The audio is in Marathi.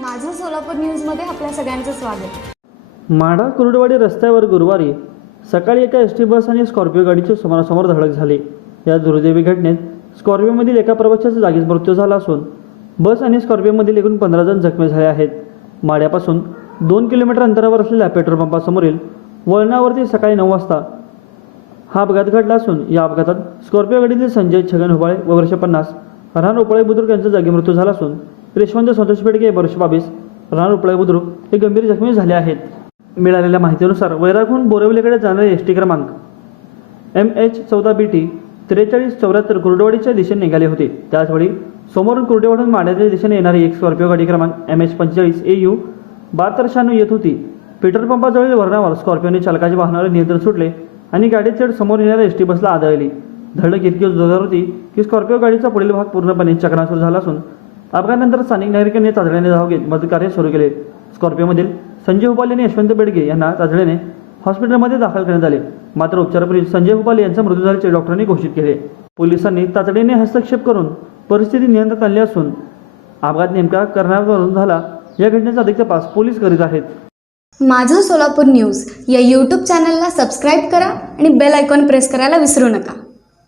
माझं सोलापूर न्यूजमध्ये आपल्या सगळ्यांचं स्वागत. माढा कुरुडवाडी रस्त्यावर गुरुवारी सकाळी एका एस टी बस आणि स्कॉर्पिओ गाडीची समोरासमोर धडक झाली. या दुर्दैवी घटनेत स्कॉर्पिओमधील एका प्रवाशाचा जागीच मृत्यू झाला असून बस आणि स्कॉर्पिओमधील एकूण पंधरा जण जखमी झाले आहेत. माढ्यापासून दोन किलोमीटर अंतरावर असलेल्या पेट्रोल पंपासमोरील वळणावरती सकाळी नऊ वाजता हा अपघात घडला असून या अपघातात स्कॉर्पिओ गाडीतील संजय छगन हुबाळे व वर्ष पन्नास राहणार उपळे बुद्रुक यांचा जागी मृत्यू झाला असून यशवंत संतोष पेटके वर्ष बावीस राहणार उपळे बुद्रुक हे गंभीर जखमी झाले आहेत. मिळालेल्या माहितीनुसार वैरागहून बोरवलीकडे जाणारे एस टी क्रमांक एम एच चौदा बी टी त्रेचाळीस चौऱ्याहत्तर कुर्डवाडीच्या दिशेने निघाले होते. त्याचवेळी समोरून कुर्डेवाडून माड्याच्या दिशेने येणारी एक स्कॉर्पिओ गाडी क्रमांक एम एच पंचेचाळीस ए यू बहात्तर शहाण्णव येत होती. पेट्रोल पंपाजवळील वरणावर स्कॉर्पिओने चालकाच्या वाहनावर नियंत्रण सुटले आणि गाडी चढ समोर येणाऱ्या एस टी बसला आदळली. धडक इतकी जोरदार होती की स्कॉर्पिओ गाडीचा पुढील भाग पूर्णपणे चक्रासूर झाला असून अपघातानंतर स्थानिक नागरिकांनी तातडीने धाव घेत मदत कार्य सुरू केले. स्कॉर्पिओमधील संजय हुपाले आणि यशवंत बेडगे यांना तातडीने हॉस्पिटलमध्ये दाखल करण्यात आले. मात्र उपचारापूर्वी संजय हुपाले यांचा मृत्यू झाल्याचे डॉक्टरांनी घोषित केले. पोलिसांनी तातडीने हस्तक्षेप करून परिस्थिती नियंत्रणात आणली असून अपघात नेमका करण्यावरून झाला या घटनेचा अधिक तपास पोलीस करीत आहेत. माझं सोलापूर न्यूज या यूट्यूब चॅनलला सबस्क्राईब करा आणि बेल आयकॉन प्रेस करायला विसरू नका.